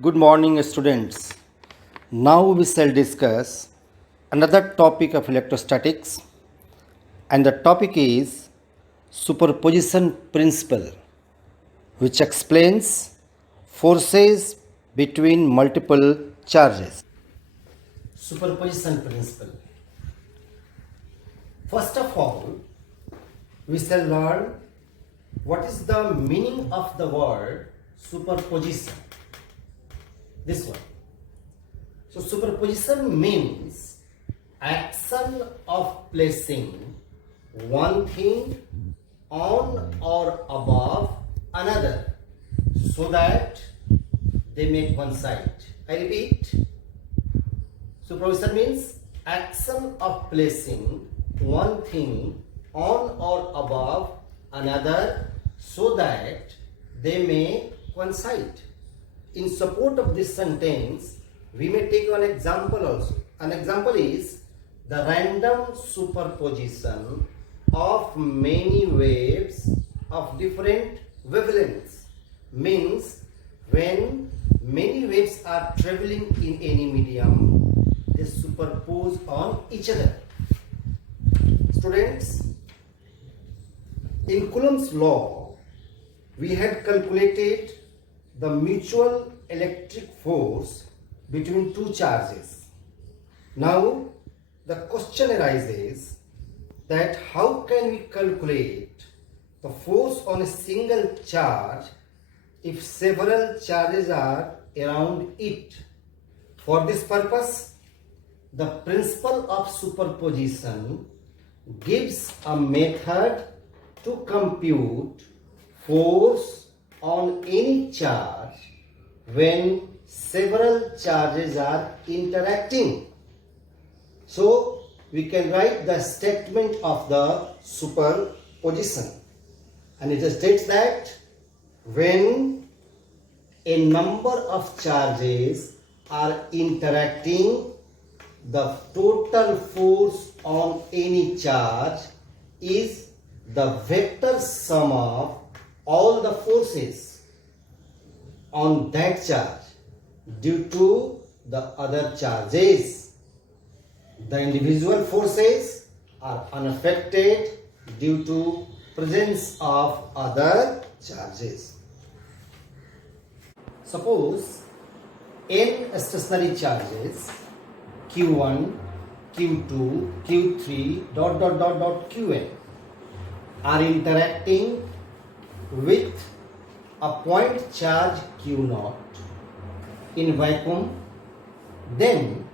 Good morning, students. Now we shall discuss another topic of electrostatics, and the topic is superposition principle, which explains forces between multiple charges. Superposition principle. First of all, we shall learn what is the meaning of the word superposition. This one. So superposition means action of placing one thing on or above another so that they may coincide. I repeat, superposition means action of placing one thing on or above another so that they may coincide. In support of this sentence, we may take an example also. An example is the random superposition of many waves of different wavelengths. Means when many waves are traveling in any medium, they superpose on each other. Students, in Coulomb's law, we had calculated the mutual electric force between two charges. Now, the question arises that how can we calculate the force on a single charge if several charges are around it? For this purpose, the principle of superposition gives a method to compute force on any charge when several charges are interacting. So we can write the statement of the superposition, and it states that when a number of charges are interacting, the total force on any charge is the vector sum of all the forces on that charge due to the other charges. The individual forces are unaffected due to presence of other charges. Suppose n stationary charges q1, q2, q3 qn are interacting with a point charge q0 in vacuum, then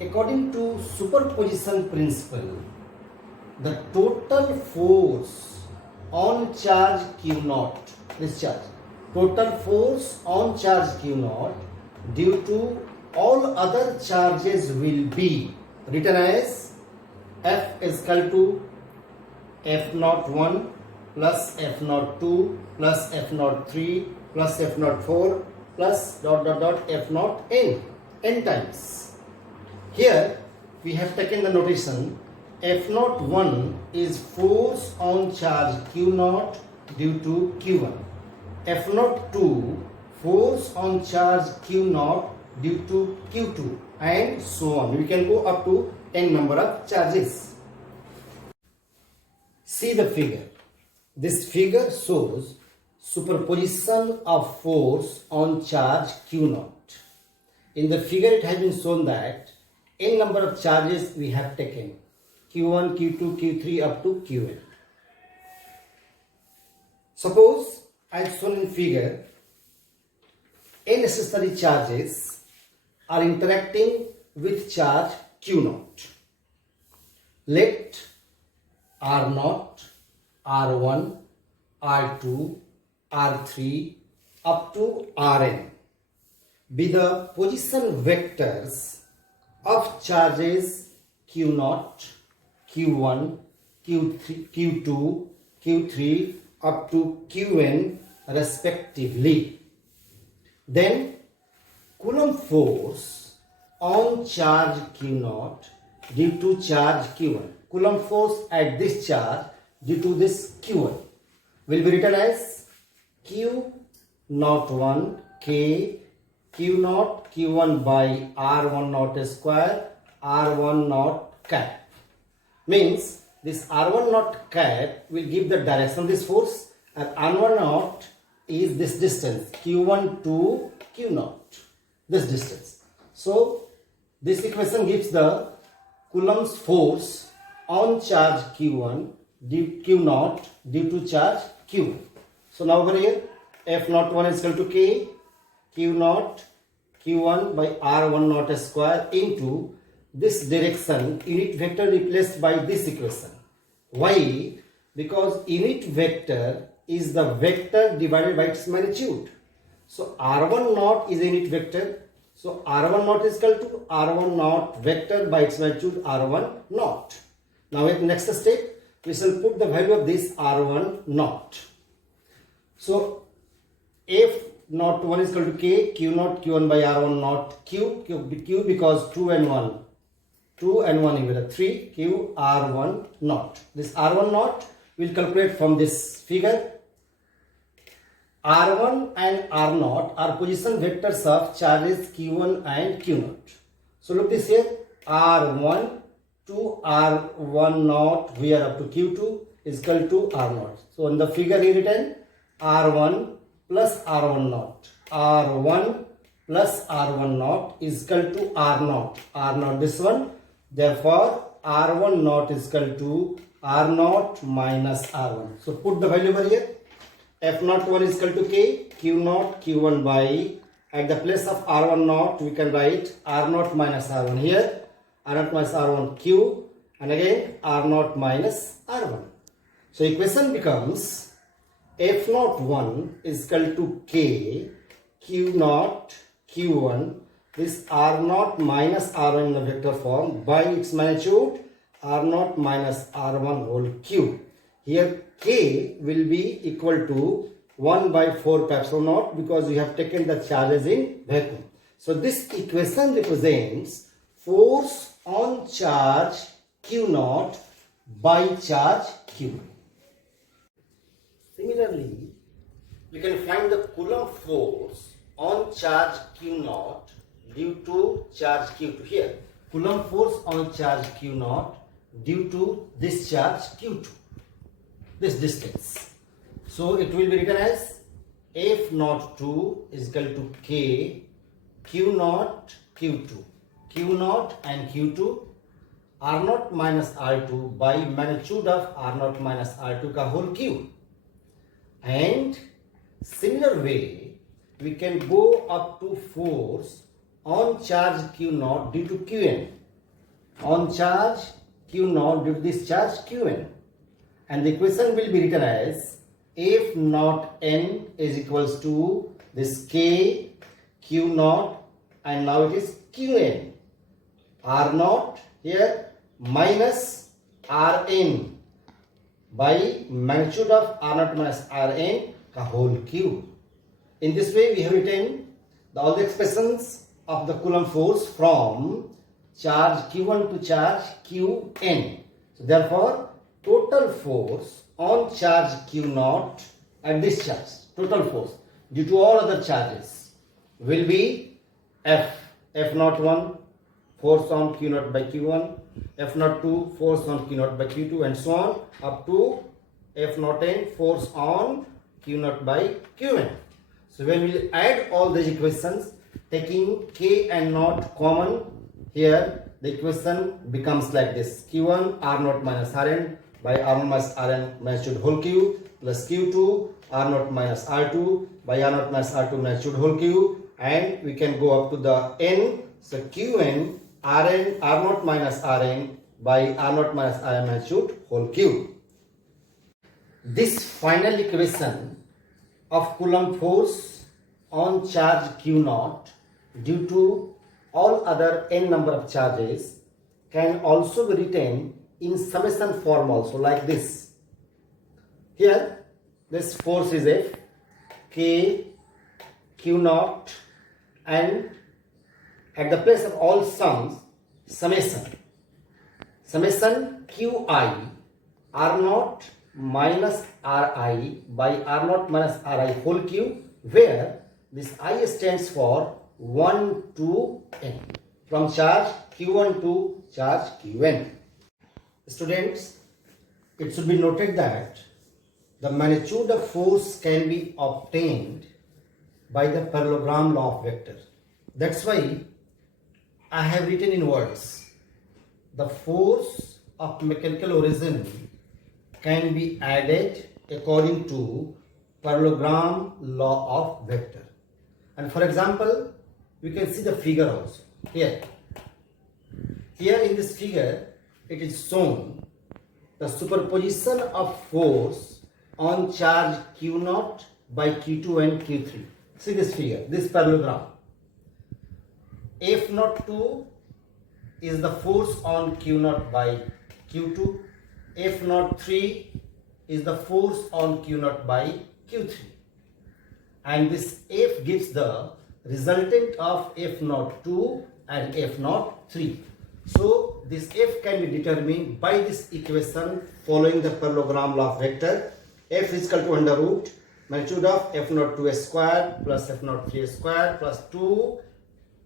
according to superposition principle, the total force on charge q0, this charge, total force on charge q0 due to all other charges will be written as F is equal to F01 plus F02 plus F03 plus F04 plus F0 n times. Here we have taken the notation F01 is force on charge Q0 due to Q1, F02 force on charge Q0 due to Q2, and so on. We can go up to n number of charges. See the figure. This figure shows superposition of force on charge Q0. In the figure it has been shown that n number of charges we have taken, Q1, Q2, Q3 up to Qn. Suppose as shown in figure, n necessary charges are interacting with charge Q0. Let R0, R1, R2, R3 up to Rn be the position vectors of charges Q0, Q1, Q3, Q2, Q3 up to Qn respectively. Then Coulomb force on charge Q0 due to charge Q1. Coulomb force at this charge due to this Q1 will be written as Q01 K Q naught Q1 by R1 naught square R1 naught cap. Means this R1 naught cap will give the direction of this force, and R1 naught is this distance Q1 to Q naught, this distance. So this equation gives the Coulomb's force on charge Q1 Q naught due to charge Q. So now over here F naught 1 is equal to K Q naught Q1 by R1 naught square into this direction unit vector replaced by this equation. Why? Because unit vector is the vector divided by its magnitude. So R1 naught is a unit vector. So R1 naught is equal to R1 naught vector by its magnitude R1 naught. Now at next step we shall put the value of this R1 naught. So F naught 1 is equal to K Q naught Q1 by R1 naught Q because 2 and 1 equal to 3 Q R1 naught. This R1 naught will calculate from this figure. R1 and R naught are position vectors of charges Q1 and Q naught. So look this here, R1 to R1 naught here up to Q2 is equal to R naught. So in the figure here written R1 plus R1 naught. R1 plus R1 naught is equal to R naught. R naught this one. Therefore R1 naught is equal to R naught minus R1. So put the value over here. F naught 1 is equal to K Q naught Q1 by, at the place of R1 naught we can write R naught minus R1 here, R naught minus R1 Q, and again R naught minus R1. So equation becomes F naught 1 is equal to K Q naught Q1, this R naught minus R1 in the vector form by its magnitude R naught minus R1 whole cube. Here K will be equal to 1 by 4 pi epsilon naught because we have taken the charges in vacuum. So this equation represents force on charge Q naught by charge Q. Similarly, we can find the Coulomb force on charge Q naught due to charge Q2 here. Coulomb force on charge Q naught due to this charge Q2, this distance. So it will be written as F naught 2 is equal to K Q naught Q2. Q naught and Q2 R naught minus R2 by magnitude of R naught minus R2 ka whole cube. And similar way we can go up to force on charge Q naught due to Qn. On charge Q naught due to this charge Qn. And the equation will be written as F naught n is equals to this K Q naught, and now it is Qn. R naught here minus Rn by magnitude of R naught minus Rn ka whole cube. In this way we have written all the expressions of the Coulomb force from charge Q1 to charge Qn. So therefore total force on charge Q naught at this charge, total force due to all other charges will be F naught 1 force on Q naught by Q1, F naught 2 force on Q naught by Q2, and so on up to F naught n force on Q naught by Qn. So when we add all these equations taking K and naught common, here the equation becomes like this: Q1 R naught minus Rn by R naught minus Rn magnitude whole cube plus Q2 R naught minus R2 by R naught minus R2 magnitude whole cube, and we can go up to the n. So Qn Rn R naught minus Rn by R naught minus Rn magnitude whole cube. This final equation of Coulomb force on charge Q naught due to all other n number of charges can also be written in summation form also, like this. Here this force is F K Q naught, and at the place of all sums summation Qi R naught minus Ri by R naught minus Ri whole cube, where this I stands for 1 to n. From charge q1 to charge qn. Students, it should be noted that the magnitude of force can be obtained by the parallelogram law of vector. That's why I have written in words. The force of mechanical origin can be added according to parallelogram law of vector. And for example, we can see the figure also. Here in this figure, it is shown the superposition of force on charge Q0 by Q2 and Q3. See this figure, this parallelogram. F02 is the force on Q0 by Q2. F03 is the force on Q0 by Q3. And this F gives the resultant of F02 and F03. So this F can be determined by this equation following the parallelogram law of vector. F is equal to under root magnitude of F02 square plus F03 square plus 2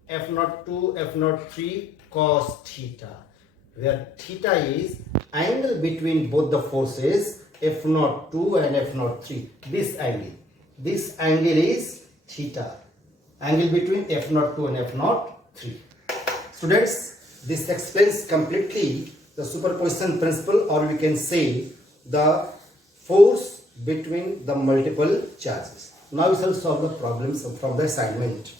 F02 F03 cos theta, where theta is angle between both the forces F02 and F03. This angle is theta, angle between F02 and F03. Students, this explains completely the superposition principle, or we can say the force between the multiple charges. Now we shall solve the problems from the assignment.